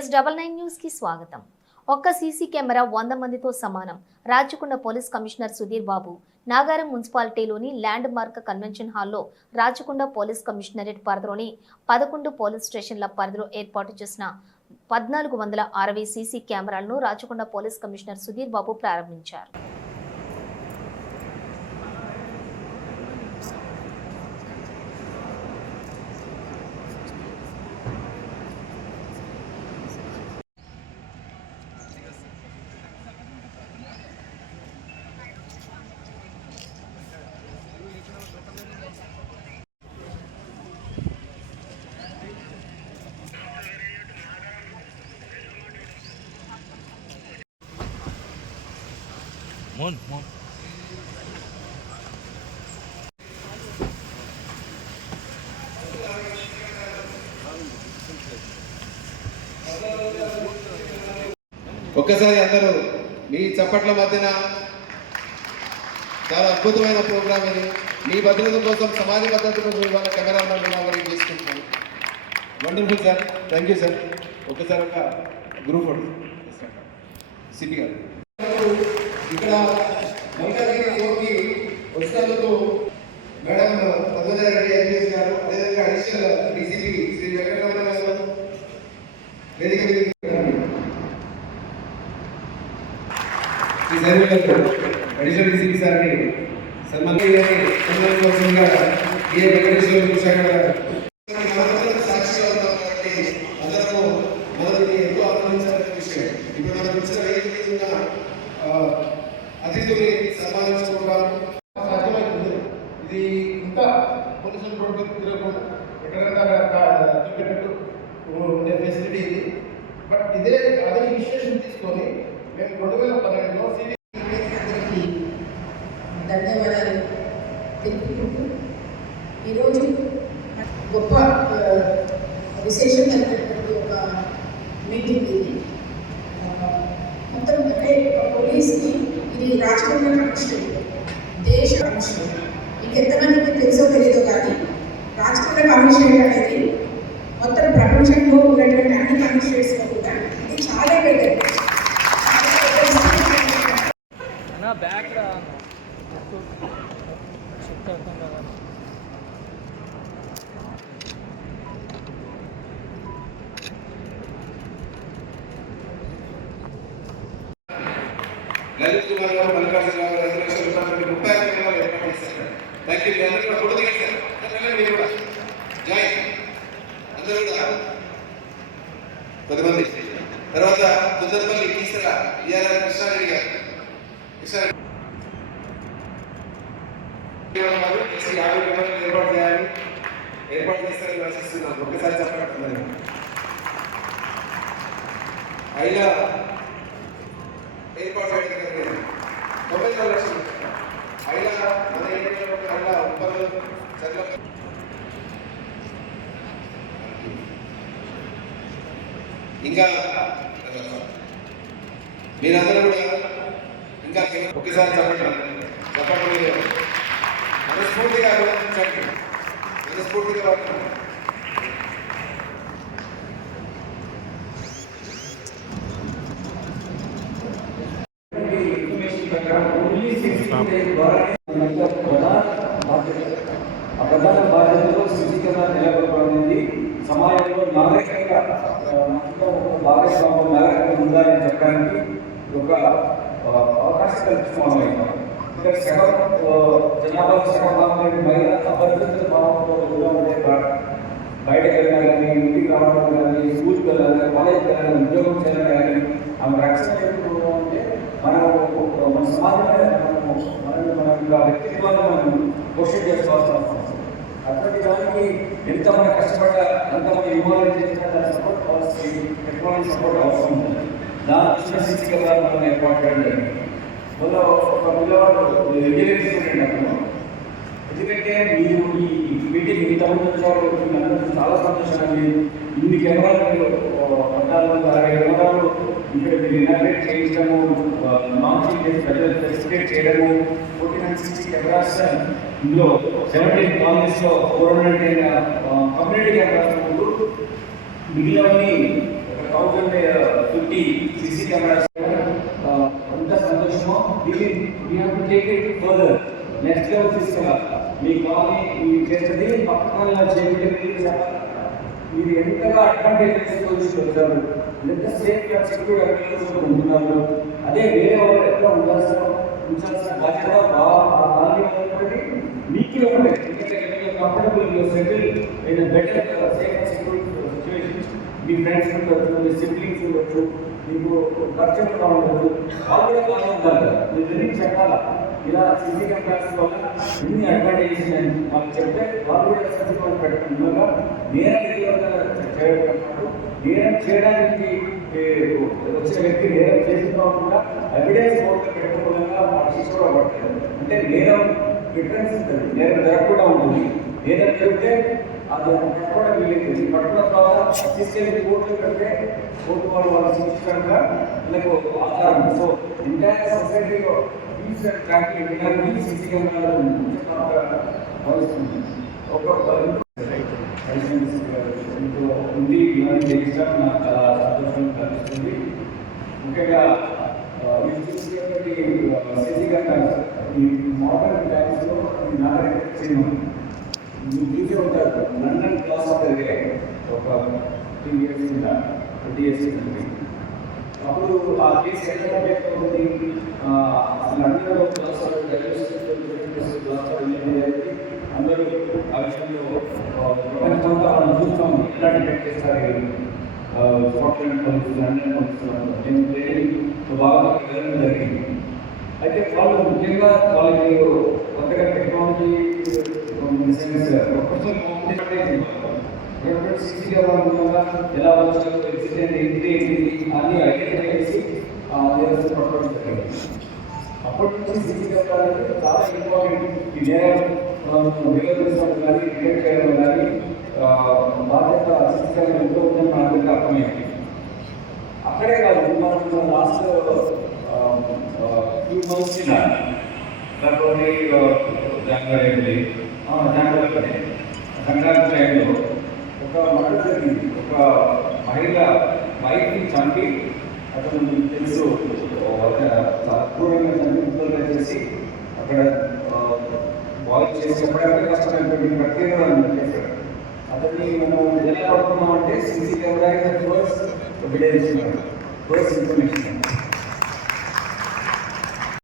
Yes double nine న్యూస్కి స్వాగతం. ఒక్క సీసీ కెమెరా వంద మందితో సమానం. రాచకొండ పోలీస్ కమిషనర్ సుధీర్ బాబు నాగారం మున్సిపాలిటీలోని ల్యాండ్ మార్క్ కన్వెన్షన్ హాల్లో రాచకొండ పోలీస్ కమిషనరేట్ పరిధిలోని పదకొండు పోలీస్ స్టేషన్ల పరిధిలో ఏర్పాటు చేసిన పద్నాలుగు వందల అరవై సీసీ కెమెరాలను రాచకొండ పోలీస్ కమిషనర్ సుధీర్ బాబు ప్రారంభించారు. Mon, mon. ఒక్కసారి అందరూ మీ చప్పట్ల మధ్యన చాలా అద్భుతమైన ప్రోగ్రామ్ ఇది. మీ భద్రత కోసం సమాజ భద్రత కోసం ఇవాళ కెమెరా మరి తీసుకుంటున్నాను wonderful sir thank you sir ఒకసారి ఒక గ్రూప్ ఫోటో సిటీ గారు. ఇక్కడ మల్కాజ్గిరి కోర్టుకి వచ్చినందుకు మేడం పద్మజ రెడ్డి ఐపీఎస్ గారు అదేవిధంగా అడిషనల్ డీసీపీ శ్రీ వెంకటరమణ గారు వేదిక మీదకి రండి. ఈ అడిషనల్ డీసీపీ సార్ని సన్మానించాలని సన్మానించవలసిందిగా ఏ వెంకటేశ్వర శాఖ సన్మానించుకుంటాం సాధ్యమవుతుంది ఇది ఇంకా పోలీసులు రోడ్డు తిరగకుండా ఎక్కడైనా తిప్పేటట్టు ఉండే ఫెసిలిటీ ఇది. బట్ ఇదే అదే ఇనిషియేషన్ తీసుకొని మేము రెండు వేల పన్నెండులో సిటీ ధన్యవాదాలు. తెలుపుకుంటూ ఈరోజు గొప్ప ఆ, విశేషమైనటువంటి ఒక మీటింగ్ ఇది ఆ, మొత్తం అంటే పోలీస్కి ఇది కమిషన్ దేశ కమిషన్ మీకు ఎంతమందికి తెలుసో తెలియదో కానీ రాచకొండ కమిషన్ అనేది మొత్తం ప్రపంచంలో ఉన్నటువంటి అన్ని కమిషనరేట్స్లో కూడా ఇది చాలా పెద్దది లలిత్ కుమార్ గారు మల్లికార్జున గారు ఐదు లక్షల రూపాయలు ముప్పై ఐదు వేల ఏర్పాటు చేశారు థ్యాంక్ యూ అందరూ కూడా ఫోటో దిగండి అందరూ మీరు కూడా. అందరూ కూడా కొద్దిమంది తర్వాత కుందరపల్లి కీసర ఈఆర్ఆర్ కృష్ణారెడ్డి గారు. కృష్ణారెడ్డి యాభై ఏర్పాటు చేయాలి. ఏర్పాటు చేస్తారని ఆశిస్తున్నాను ఒకసారి చెప్పండి. అయినా ఏర్పాటు తొంభై నాలుగు లక్షలు. అయినా మన ఏరియాలో కన్నా ఇంకా మీరందరూ కూడా ఇంకా ఒకేసారి చెప్పండి. చెప్పండి. మనస్ఫూర్తిగా అభినందించండి. మనస్ఫూర్తిగా ప్రధాన బాధ్యతలో శుచీకరణ నిలబడబడింది సమాజంలో నాగరికంగా ఆ, మనతో ఒక భాగస్వామ్యం నాగరికత ఉందని చెప్పడానికి ఒక ఆ, అవకాశం కల్పిస్తున్నాం ఇక్కడ సగం ఆ, జనాభా సగం భాగం మహిళ అభద్రత భావంతో దూరం ఉండే బా- బయటకు వెళ్ళినా కానీ ఇంటికి రావడం కానీ స్కూల్కి వెళ్ళాలి కాలేజ్కి వెళ్ళాలి ఉద్యోగం చేయాలి కానీ ఆమె రక్షణ ఎప్పుడు అంటే మనం ఒక- మన సమాజంలో దానికి ఎంత మన కష్టపడ్డా అంత మనం ఇన్వాల్వ్ చేసినా సపోర్ట్ కావాల్సి టెక్నాలజీ సపోర్ట్ అవసరం ఉంది. దాని చిన్న శిక్ష కదా మనం ఏర్పాటు మొన్న ఒక పిల్లవాడు ఇంజనీరింగ్ స్టూడెంట్ ఎందుకంటే మీరు ఈ మీటింగ్ ఇంతమంది వచ్చారు చాలా సంతోషంగా ఇన్ని కెమెరాలు పద్నాలుగు వందల అరవై కెమెరాలు ఇక్కడ మీరు ఇనాగ్రేట్ చేయించడము లాంచింగ్ చేసి ప్రజలు ఫెసిలిటేట్ చేయడము ఫోర్టీ నైన్ సిక్స్టీ కెమెరాస్ ఇందులో సెవెంటీన్ కాలనీస్లో ఫోర్ హండ్రెడ్ కమ్యూనిటీ కెమెరాస్ ఉంటూ మిగిలినవన్నీ థౌజండ్ ఫిఫ్టీ సిసి కెమెరాస్ అంత సంతోషమో దీన్ని we have to take it further next level తీసుకురా మీ కాలనీ మీ చేసేది పక్కన చేయబడి మీరు ఎంతగా అడ్వాంటేజ్ తీసుకోవచ్చు వచ్చారు ఎంత సేఫ్గా సెక్యూర్ అడ్వాంటేజ్ ఉంటున్నారు అదే వేరే వాళ్ళు ఎట్లా ఉండాల్సిన ఉంచాల్సిన బాధ్యత బాగుంటుంది కాబట్టి మీకే ఉంటాయి ఎందుకంటే కంఫర్టబుల్ సెటిల్ అయిన బెటర్ సేఫ్ సెక్యూర్ సిచ్యువేషన్ మీ ఫ్రెండ్స్ ఉండొచ్చు మీ సిబ్లింగ్స్ ఉండొచ్చు మీకు ఖర్చు ఉండదు వాళ్ళు కూడా బాగా ఉండాలి మీరు చెప్పాలా? ఇలా సీసీ కెమెరాస్ వల్ల ఇన్ని అడ్వాంటేజెస్ అని వాళ్ళు చెప్తే వాళ్ళు కూడా సర్టిఫికేట్ పెట్టుకున్నాగా నేరం చేయడం నేరం చేయడానికి వచ్చే వ్యక్తి నేరం చేసిన కూడా ఎవిడెన్స్ కోర్టులో పెట్టుకోవడంగా వాళ్ళు శిక్ష అంటే నేరం డిఫరెన్స్ ఉంటుంది. నేరం జరగకుండా ఉంటుంది. నేరం జరిగితే అది పట్టుకోవడం వీలైతుంది పట్టుకున్న తర్వాత తీసుకెళ్ళి కోర్టులు పెడితే కోర్టు వాళ్ళు వాళ్ళు శిక్షించడంగా వీళ్ళకు ఆధారం. సో ఎంటైర్ సొసైటీలో పీస్ ట్రాకింగ్ ఇలాంటి సీసీ కెమెరాలు భావిస్తుంది ఒక ఇంకో ఉంది. ఇవన్నీ చేయించడం నాకు చాలా సంతోషం కనిపిస్తుంది ముఖ్యంగా సీసీ కెమెరాస్ ఈ మోడర్న్ టైమ్స్లో మీరు చూసే ఉంటారు. లండన్ క్లాస్ ఉంటుంది ఒక త్రీ ఇయర్స్ కింద ట్వంటీ ఇయర్స్ కింద అప్పుడు ఆ కేసు ఎక్కడ పెట్టుకుంది లండన్లో క్లాస్ అందరూ ఆ విషయంలో ప్రపంచంలో మనం చూస్తాం ఎలాంటి పెట్టేస్తారు స్కాట్లాండ్ పోలీసు లండన్ పోలీసు నేను ట్రైనింగ్ బాగా వెళ్ళడం జరిగింది అయితే వాళ్ళు ముఖ్యంగా వాళ్ళకి కొత్తగా టెక్నాలజీ సీసీగా ఉండగా ఎలా వచ్చారు ఎక్సిడెంట్ ఏంటి ఏంటి అన్ని ఐడెంటిఫై చేసి నేరస్తు అప్పటి నుంచి సీసీ కెమెరాలు చాలా ఇంపార్టెంట్ ఈ నేరం నిరోధించడం కానీ డిటెక్ట్ చేయడం కానీ బాధ్యత కెమెరా ఎంతో ఉందని మనకు అర్థమైంది అక్కడే కాదు మనం లాస్ట్ ఫ్యూ మంత్స్ లేకపోతే సంక్రాంతి టైంలో ఒక మనుషుని ఒక మహిళ బైక్ని చంపి అతను తెలుసు. అక్రూరంగా చంపి ముద్దలుగా చేసి అక్కడ బాయిల్ చేసి ఎప్పటికీ కష్టమైపోయింది ప్రత్యేకంగా చేశాడు అతన్ని మనం ఎలా పడుతున్నాం అంటే CC camera first evidence first information.